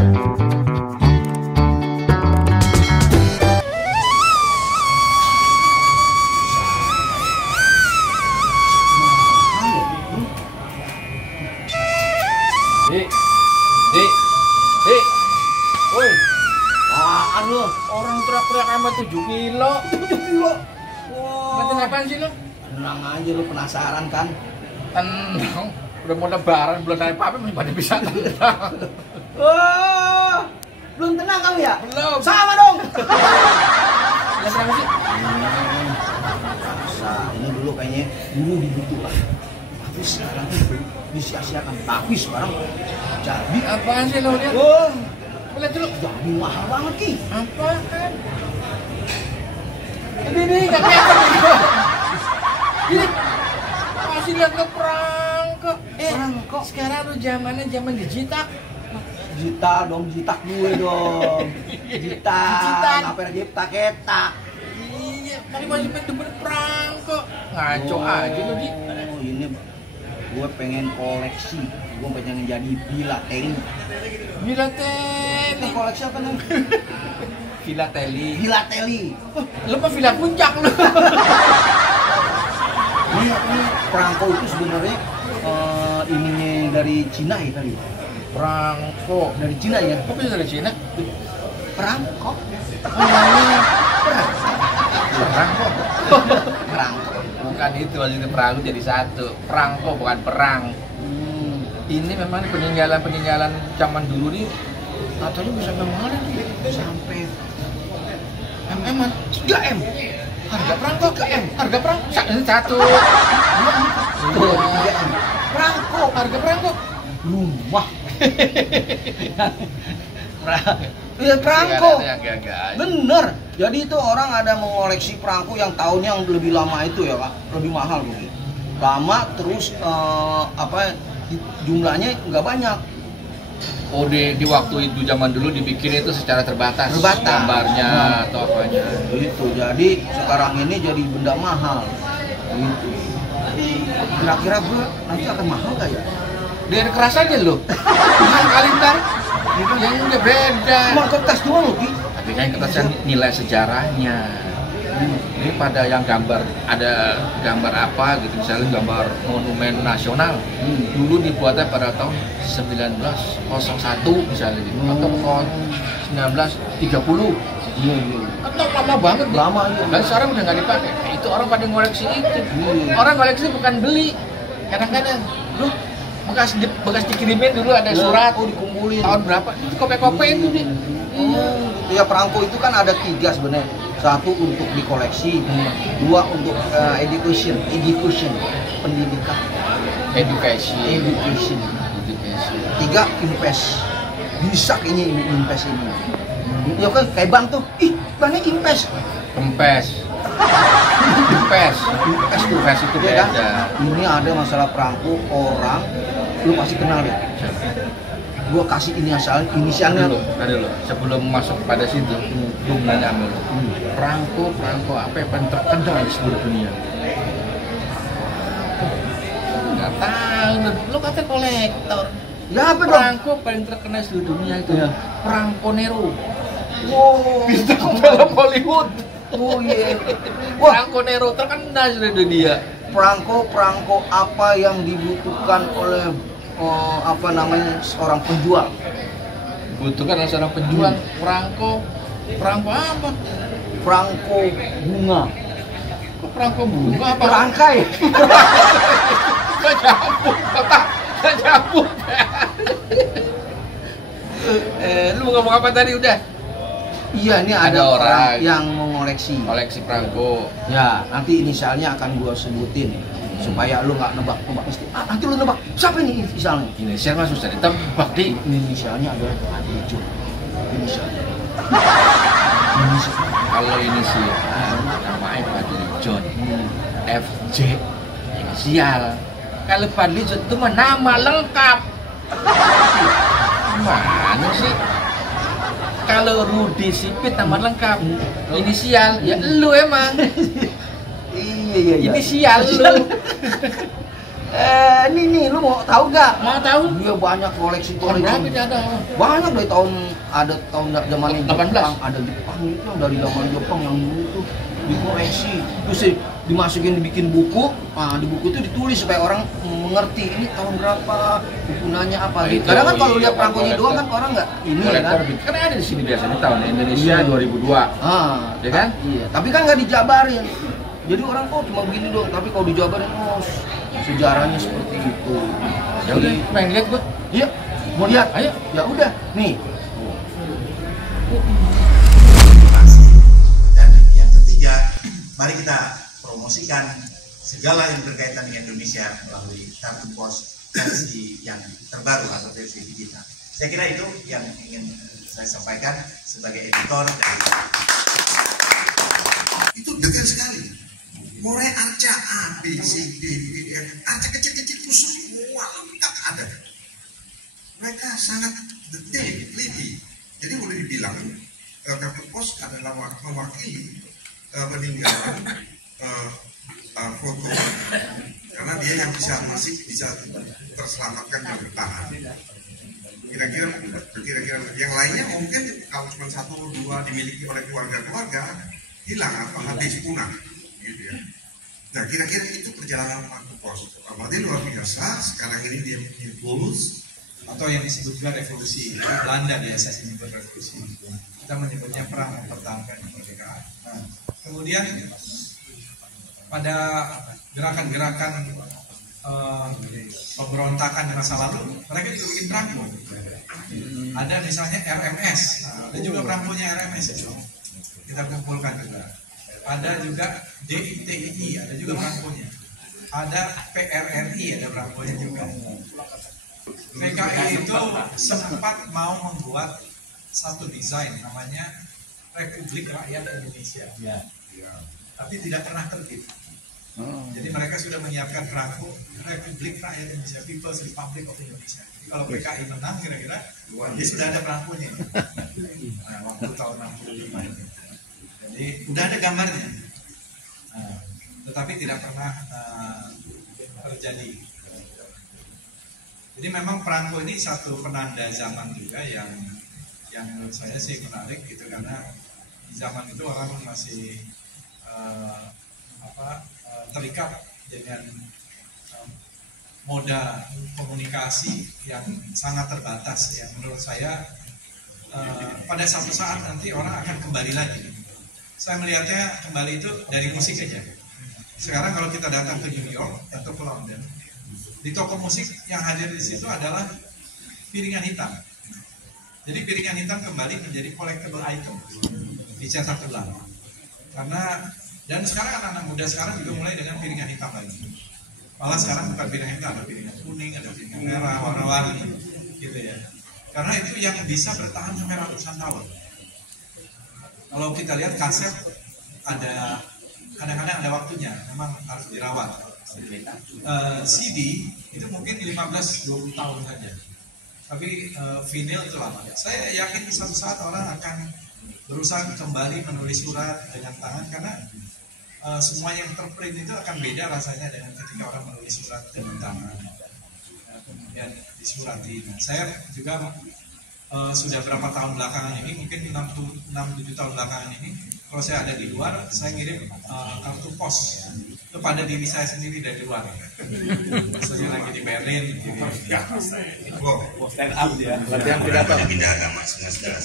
Woi, apaan lu? Orang teriak-teriak sama 7 kilo. 7 kilo. Ngatain apaan sih lu? Tenang aja, lu penasaran kan? Tenang, udah mau lebaran, belum ada apa-apa masih pada bisa tenang. Wah, belum tenang kamu ya? Belum. Sama dong. Lihat apa sih? Ini dulu kayaknya dulu dibutuhkan. Tapi sekarang itu disia-siakan. Tapi sekarang jadi Apaan sih lu lihat? wah, Lihat dulu. jadi mahal banget Ki. Apaan? Ini nggak kelihatan gitu. Ini masih lihat ke perangko. Perangko. Sekarang lu zamannya zaman digital. Jita dong, jitak gue dong. Jitak, Jitak. apa yang jitak ketak. Iya, tapi masih bener-bener perangko. Ngaco aja lu, Di. Oh, ini gue pengen koleksi. Gue pengen jadi filateli. Filateli. Ini koleksi apa namanya? Filateli. Filateli. Lu mah villa puncak lu. Ini perangko itu sebenarnya ininya dari Cina ya tadi. Perangko. Dari Cina ya. Kok bisa dari Cina? Perangko. Namanya perangko. Perangko. Bukan itu, maksudnya perangko jadi satu. Perangko bukan perang. Ini memang peninggalan zaman dulu nih. Katanya bisa kemana nih? Sampai MM-an 3M. harga perangko 3M. Harga perangko satu. Tuh, 3M. Perangko. Harga perangko Rumah. Iya perangko. Enggak. Bener. Jadi itu orang ada mengoleksi perangko yang tahunnya yang lebih lama itu ya Pak, lebih mahal begitu. Lama terus jumlahnya nggak banyak. Oh di waktu itu zaman dulu dibikin itu secara terbatas. Terbatas. Gambarnya atau apanya. Gitu. Jadi sekarang ini jadi benda mahal. Gitu. Kira-kira gue nanti akan mahal gak ya? Dia keras aja lo. Mahal kali ntar. Yang udah beda. Cuma kertas doang loh, Ki. Tapi kan kertasnya nilai sejarahnya. Ini pada yang gambar, ada gambar apa gitu, misalnya gambar monumen nasional. Dulu dibuatnya pada tahun 1901 misalnya gitu, atau tahun 1930. Iya. Kan lama banget nih. Lama iya. Dan sekarang udah nggak dipakai. Itu orang pada ngoleksi itu. Orang ngoleksi bukan beli. Kadang-kadang, loh bekas dikirimin dulu ada surat. Oh, dikumpulin. Tahun berapa? Itu kope-kope itu nih. Ya perangko itu kan ada 3 sebenarnya. 1 untuk dikoleksi, 2 untuk education, pendidikan. Education. 3 invest. Bisa kayaknya invest ini. Ya kan kayak bank tuh. Ih, banknya invest. Kempes itu Ya kan? beda. Ini ada masalah perangko orang, lu pasti kenal ya. Gua kasih inisialnya. Tadi lo, sebelum masuk pada situ, gue nanya sama lo. Perangko apa yang paling terkenal di seluruh dunia? Nggak tahu, lo kata kolektor. Ya apa dong? Perangko paling terkenal di seluruh dunia itu Ya. Perangko Nero. Wow. Bintang film Hollywood. Oh iya. Wah, Perangko Nero terkenal di seluruh dunia. perangko apa yang dibutuhkan oleh seorang penjual? Butuhkan seorang penjual. Perangko apa? Perangko bunga. Kok perangko bunga apa? Perangkai. Gak nyambung. Lu mau ngomong apa tadi udah? Iya, ini Ada ada orang yang mengoleksi. Koleksi perangko. Ya, nanti inisialnya akan gua sebutin supaya lu nggak nebak mesti. Nanti lu nebak siapa ini inisialnya? Inisial mah susah ditebak di. Inisialnya adalah Adiljo. Inisialnya. Kalau inisial namanya Fadli John. FJ inisial. Kalau Fadli John itu mah nama lengkap. Mana sih? Kalau Rudi Sipit nama lengkap. Inisial ya lu emang. Iya. Inisial lu. Ini lu mau tahu gak? Mau tahu? Dia banyak koleksi. Berapa ini ada? Banyak dari tahun zaman 18. Jepang, ada Jepang itu yang dari zaman Jepang yang dulu tuh dikoleksi, terus dimasukin dibikin buku. Nah, di buku itu ditulis supaya orang mengerti ini tahun berapa, buku nanya apa. Itu, Kadang kan kalau iya, lihat perangkonya doang kan orang nggak ini ya kan. Kan ada di sini biasanya tahun Indonesia 2002. Ya kan? Iya, tapi kan nggak dijabarin. Jadi orang cuma begini doang, tapi kalau dijabarin sejarahnya seperti itu. Ya udah, pengen lihat gua. Iya, mau lihat? Ayo. Ya udah, nih. Dan yang ketiga, mari kita promosikan segala yang berkaitan dengan Indonesia melalui Kartu Pos versi yang terbaru atau versi digital. Saya kira itu yang ingin saya sampaikan sebagai editor dari itu detail sekali. Mulai arca A, B, C, D, E, F, arca kecil-kecil itu semua lengkap ada. Mereka sangat detail, teliti. Jadi boleh dibilang Kartu Pos adalah mewakili peninggalan foto, karena dia yang masih bisa terselamatkan dan bertahan. Kira-kira yang lainnya mungkin kalau cuma 1-2 dimiliki oleh keluarga hilang atau habis punah gitu ya. Nah kira-kira itu perjalanan Kartu Pos. Dia luar biasa. Sekarang ini dia punya goals atau yang disebut juga revolusi. Belanda biasa menyebut revolusi, kita menyebutnya perang mempertahankan kemerdekaan. Nah, kemudian pada gerakan-gerakan pemberontakan di masa lalu, mereka juga bikin perangko. Ada misalnya RMS, ada juga perangkonya RMS itu. Kita kumpulkan juga. Ada juga DITI, ada juga perangkonya. Ada PRRI, ada perangkonya juga. PKI itu sempat mau membuat satu desain namanya Republik Rakyat Indonesia, tapi tidak pernah terbit. Jadi mereka sudah menyiapkan perangko Republik Rakyat Indonesia, People's Republic of Indonesia. Jadi kalau PKI menang kira-kira dia sudah ada perangkonya. Nah, waktu tahun 65 itu. Jadi udah ada gambarnya, tetapi tidak pernah terjadi. Jadi memang perangko ini satu penanda zaman juga yang menurut saya sih menarik gitu, karena di zaman itu orang masih terikat dengan moda komunikasi yang sangat terbatas. Yang menurut saya pada satu saat nanti orang akan kembali lagi. Saya melihatnya kembali itu dari musik aja. Sekarang kalau kita datang ke New York atau ke London, di toko musik yang hadir di situ adalah piringan hitam. Jadi piringan hitam kembali menjadi collectible item, dicetak ulang. Dan sekarang anak-anak muda sekarang juga mulai dengan piringan hitam lagi. Malah sekarang bukan piringan hitam, ada piringan kuning, ada piringan merah, warna-warni, gitu ya. Karena itu yang bisa bertahan sampai ratusan tahun. Kalau kita lihat kaset, ada kadang-kadang ada waktunya, memang harus dirawat. CD itu mungkin 15-20 tahun saja, tapi vinyl itu lama. Saya yakin suatu saat orang akan berusaha kembali menulis surat dengan tangan, karena semua yang terprint itu akan beda rasanya dengan ketika orang menulis surat dengan tangan, kemudian disurati. Saya juga sudah berapa tahun belakangan ini, mungkin 6-7 tahun belakangan ini, kalau saya ada di luar, saya ngirim kartu pos kepada diri saya sendiri dari luar. Saya lagi di Berlin, gitu. stand up dia. Latihan pidato. Pindah agama segala.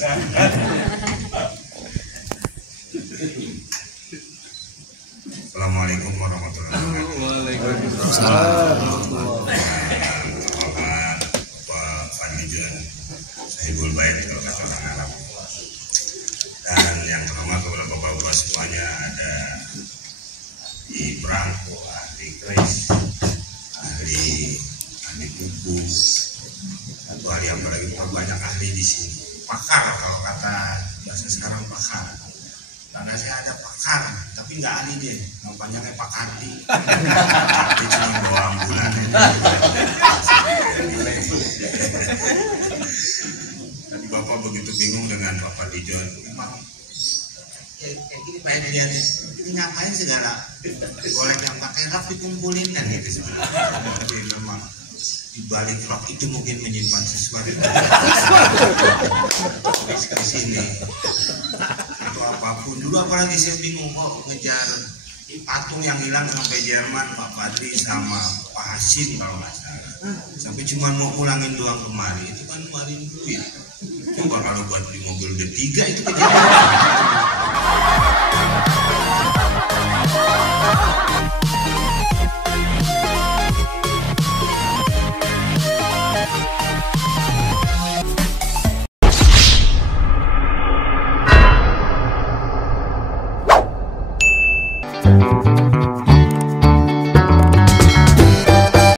Assalamualaikum warahmatullahi wabarakatuh. Waalaikumsalam. Pak Dijon, Sahibul Bait kalau kata orang Arab. Dan yang terhormat kepada bapak-bapak semuanya, ada di perangko, ahli keris, ahli buku, atau ahli apa lagi, banyak ahli di sini. Pakar kalau kata bahasa sekarang, pakar. Karena saya ada pakar, tapi nggak ahli deh, mau panjangnya Pak Kardi. Dia cuma bawa ambulan. Tadi Bapak begitu bingung dengan Bapak Dijon. Memang kayak gini Pak dilihatnya, ini ngapain segala golek yang pakai raf dikumpulin kan gitu sebenarnya. di balik rok itu mungkin menyimpan sesuatu di sini atau apapun. Dulu apalagi saya bingung kok ngejar patung yang hilang sampai Jerman, Pak Padri sama Pak Hasim kalau nggak salah, sampai cuma mau pulangin doang kemari. Itu kan kemarin duit. Coba kalau buat beli mobil D3 itu kejadian.